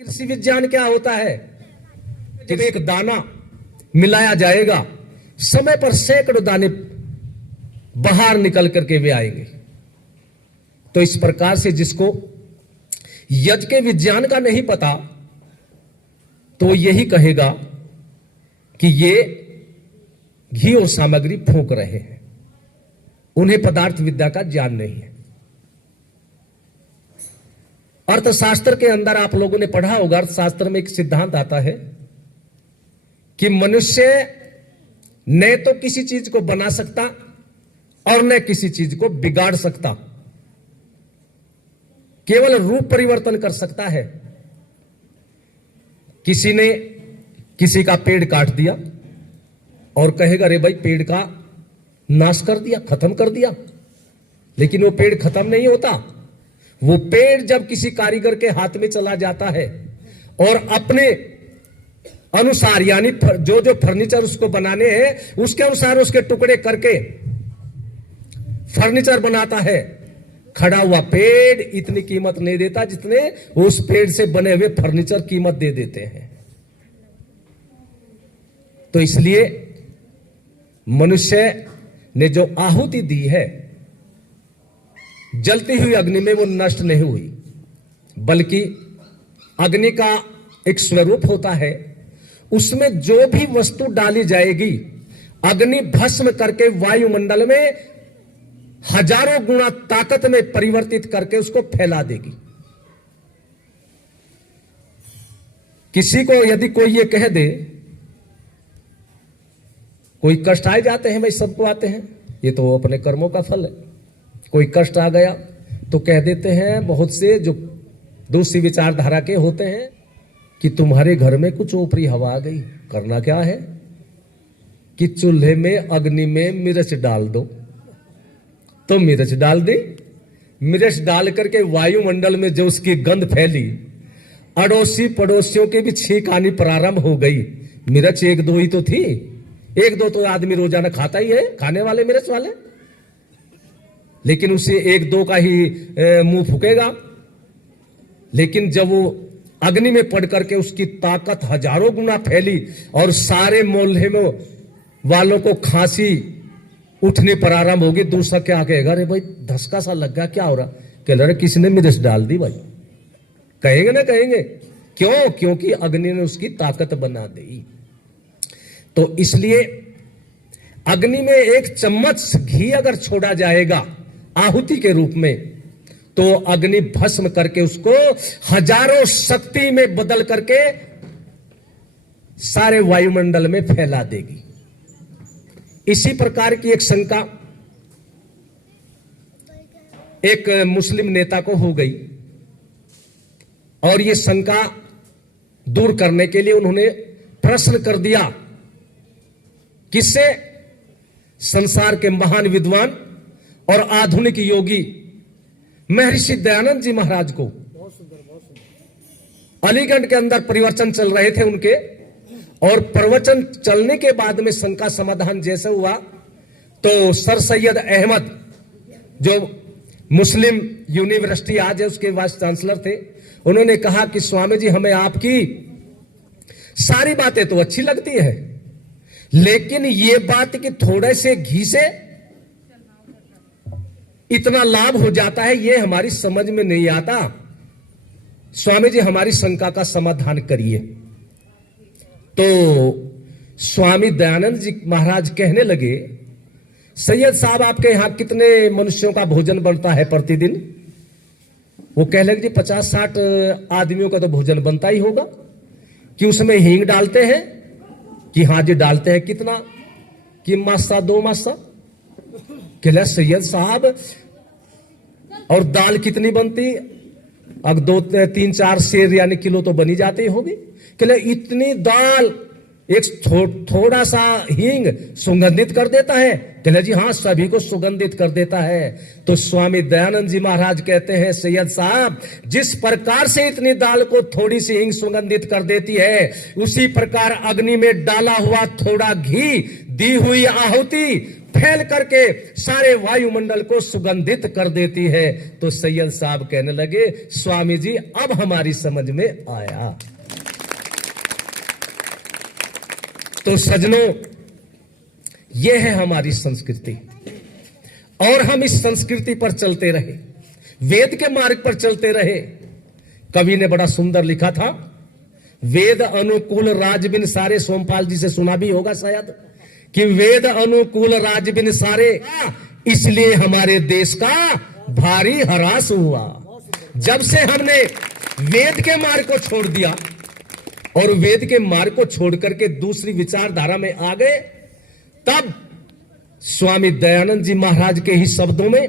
कृषि विज्ञान क्या होता है? जब एक दाना मिलाया जाएगा, समय पर सैकड़ों दाने बाहर निकल करके वे आएंगे। तो इस प्रकार से जिसको यज्ञ के विज्ञान का नहीं पता, तो यही कहेगा कि ये घी और सामग्री फूंक रहे हैं, उन्हें पदार्थ विद्या का ज्ञान नहीं है। अर्थशास्त्र के अंदर आप लोगों ने पढ़ा होगा, अर्थशास्त्र में एक सिद्धांत आता है कि मनुष्य न तो किसी चीज को बना सकता और न किसी चीज को बिगाड़ सकता, केवल रूप परिवर्तन कर सकता है। किसी ने किसी का पेड़ काट दिया और कहेगा अरे भाई पेड़ का नाश कर दिया, खत्म कर दिया, लेकिन वो पेड़ खत्म नहीं होता। वो पेड़ जब किसी कारीगर के हाथ में चला जाता है और अपने अनुसार, यानी जो जो फर्नीचर उसको बनाने हैं उसके अनुसार उसके टुकड़े करके फर्नीचर बनाता है, खड़ा हुआ पेड़ इतनी कीमत नहीं देता जितने उस पेड़ से बने हुए फर्नीचर कीमत दे देते हैं। तो इसलिए मनुष्य ने जो आहुति दी है, जलती हुई अग्नि में वो नष्ट नहीं हुई, बल्कि अग्नि का एक स्वरूप होता है, उसमें जो भी वस्तु डाली जाएगी अग्नि भस्म करके वायुमंडल में हजारों गुना ताकत में परिवर्तित करके उसको फैला देगी। किसी को यदि कोई ये कह दे, कोई कष्ट आए जाते हैं, भाई सबको आते हैं, ये तो अपने कर्मों का फल है। कोई कष्ट आ गया तो कह देते हैं बहुत से जो दूसरी विचारधारा के होते हैं कि तुम्हारे घर में कुछ ऊपरी हवा आ गई, करना क्या है कि चूल्हे में अग्नि में मिर्च डाल दो। तो मिर्च डाल दी, मिर्च डाल करके वायुमंडल में जो उसकी गंध फैली, अड़ोसी पड़ोसियों के भी छींक आनी प्रारंभ हो गई। मिर्च एक दो ही तो थी, एक दो तो आदमी रोजाना खाता ही है, खाने वाले मिर्च वाले, लेकिन उसे एक दो का ही मुंह फूकेगा। लेकिन जब वो अग्नि में पड़ करके उसकी ताकत हजारों गुना फैली और सारे मोहल्ले में वालों को खांसी उठने प्रारंभ होगी, दूसरा क्या कहेगा, अरे भाई धसका सा लग गया, क्या हो रहा? कह रहे किसी ने मिर्च डाल दी। भाई कहेंगे ना, कहेंगे क्यों? क्योंकि अग्नि ने उसकी ताकत बना दी। तो इसलिए अग्नि में एक चम्मच घी अगर छोड़ा जाएगा आहुति के रूप में, तो अग्नि भस्म करके उसको हजारों शक्ति में बदल करके सारे वायुमंडल में फैला देगी। इसी प्रकार की एक शंका एक मुस्लिम नेता को हो गई और ये शंका दूर करने के लिए उन्होंने प्रश्न कर दिया किससे? संसार के महान विद्वान और आधुनिक योगी महर्षि दयानंद जी महाराज को। अलीगढ़ के अंदर प्रवचन चल रहे थे उनके, और प्रवचन चलने के बाद में शंका समाधान जैसे हुआ तो सर सैयद अहमद जो मुस्लिम यूनिवर्सिटी आज है उसके वाइस चांसलर थे, उन्होंने कहा कि स्वामी जी हमें आपकी सारी बातें तो अच्छी लगती है, लेकिन ये बात कि थोड़े से घी से इतना लाभ हो जाता है, ये हमारी समझ में नहीं आता। स्वामी जी हमारी शंका का समाधान करिए। तो स्वामी दयानंद जी महाराज कहने लगे, सैयद साहब आपके यहां कितने मनुष्यों का भोजन बनता है प्रतिदिन? वो कह लगे 50-60 आदमियों का तो भोजन बनता ही होगा। कि उसमें हींग डालते हैं? कि हाँ जी डालते हैं। कितना? कि मासा 2 मासा। कहला सैयद साहब और दाल कितनी बनती? अब 2-3-4 सेर यानी किलो तो बनी जाती होगी। कहले इतनी दाल, एक थोड़ा सा हींग सुगंधित कर देता है? कहले जी हाँ सभी को सुगंधित कर देता है। तो स्वामी दयानंद जी महाराज कहते हैं सैयद साहब जिस प्रकार से इतनी दाल को थोड़ी सी हींग सुगंधित कर देती है, उसी प्रकार अग्नि में डाला हुआ थोड़ा घी, दी हुई आहुति फैल करके सारे वायुमंडल को सुगंधित कर देती है। तो सैयद साहब कहने लगे, स्वामी जी अब हमारी समझ में आया। तो सज्जनों, यह है हमारी संस्कृति और हम इस संस्कृति पर चलते रहे, वेद के मार्ग पर चलते रहे। कवि ने बड़ा सुंदर लिखा था, वेद अनुकूल राज बिन सारे। सोमपाल जी से सुना भी होगा शायद कि वेद अनुकूल राज बिन सारे, इसलिए हमारे देश का भारी हरास हुआ। जब से हमने वेद के मार्ग को छोड़ दिया और वेद के मार्ग को छोड़ करके दूसरी विचारधारा में आ गए, तब स्वामी दयानंद जी महाराज के ही शब्दों में,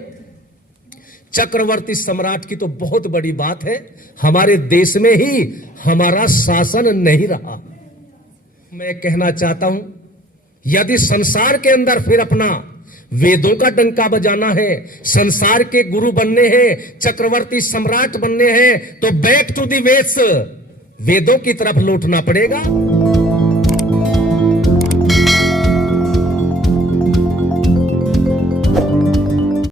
चक्रवर्ती सम्राट की तो बहुत बड़ी बात है, हमारे देश में ही हमारा शासन नहीं रहा। मैं कहना चाहता हूं, यदि संसार के अंदर फिर अपना वेदों का डंका बजाना है, संसार के गुरु बनने हैं, चक्रवर्ती सम्राट बनने हैं, तो बैक टू द वेद्स, वेदों की तरफ लौटना पड़ेगा।